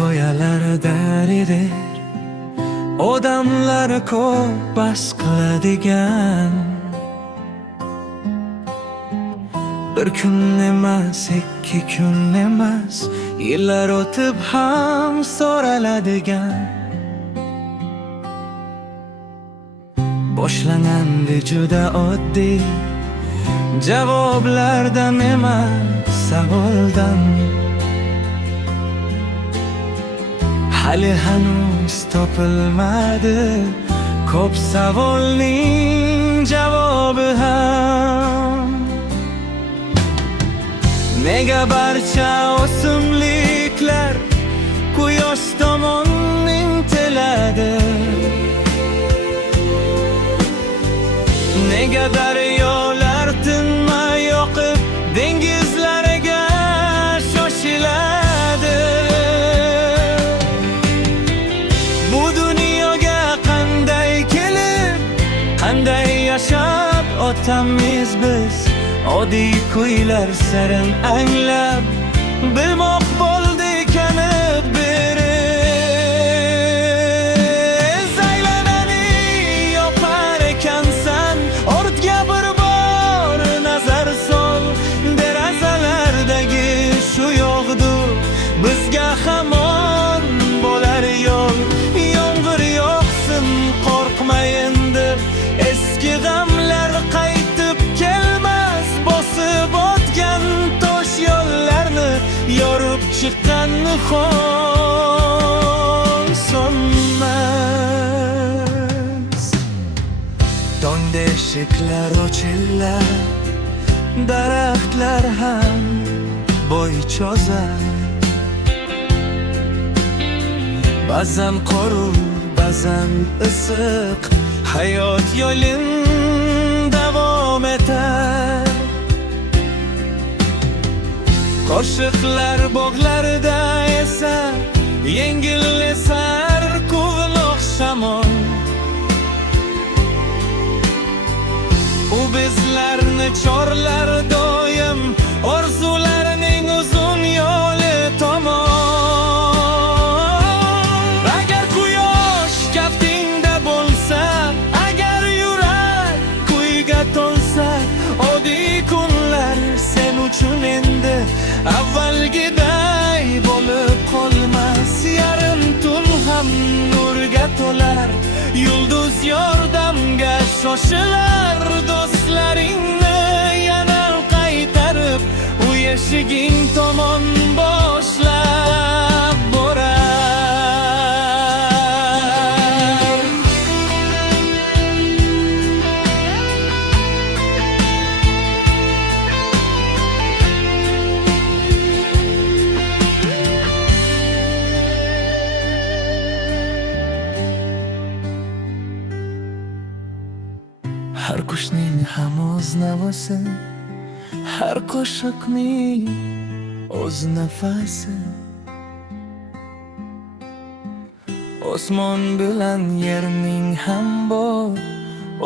hikoyalar daridir, odamlar ko'p bas qiladigan. Bir kun emas, ikki kun emas, yillar o'tib ham so'raladigan. Boshlangandi juda oddiy, javoblardan emas, savoldan. Hali hanuz topilmadi ko'p savolning javobi ham. Nega barcha o'simliklar quyosh tomon intiladi? Nega daryolar tinmay oqib dengizlarga shoshiladi? Bu dunyoga qanday kelib, qanday yashab o'tamiz biz? Oddiy kuylar sarin anglab, bilmoq bo'ldi ekanib biriz. Aylanani yopar ekansan, ortga bir bor nazar sol. Derazalardagi shu yo'qdur, bizga hamon bo'lar yo'l. Yomg'ir yog'sin, qo'rqma endi, eski g'amlar qaytib kelmas. Bosib o'tgan tosh yo'llarni yorib chiqqan sonmas. Tongda eshiklar ochillar, daraxtlar ham bo'y cho'zar. Ba'zan qoruv, ba'zan issiq, hayot yo'lin davom etar. Qo'shiqlar bog'larida esa yengil esar quvnoq shamol. U bizlarni chorlar doim orzularning uzun yo'li tomon. Agar quyosh kaftingda bo'lsa, agar yurak kuyga to'lsa, oddiy kunlar sen uchun endi avvalgiday bo'lib qolmas. Yarim tun ham nurga to'lar, yulduz yordamga shoshilar. Do'stlaringni yana qaytarib, u eshiging tomon boshlab borar. Har qushning ham o'z navosi, har qo'shiqning o'z nafasi. Osmon bilan yerning ham bor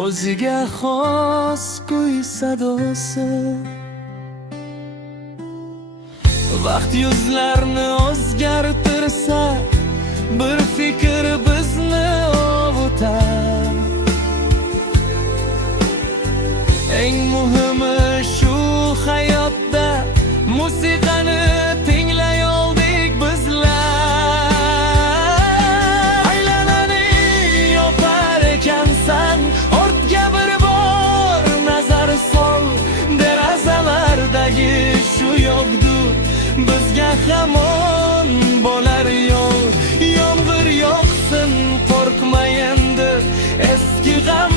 o'ziga xos kuy sadosi. Vaqt yuzlarni o'zgartirsa, bir fikr bizni ovutar. Eng muhimi shu hayotda musiqani tinglay oldik bizlar. Aylanani yopar ekansan, ortga bir bor nazar sol. Derazalardagi shu yo'qdur, bizga hamon bo'lar yo'l. Yomg'ir yog'sin, qo'rqma endi, eski g'am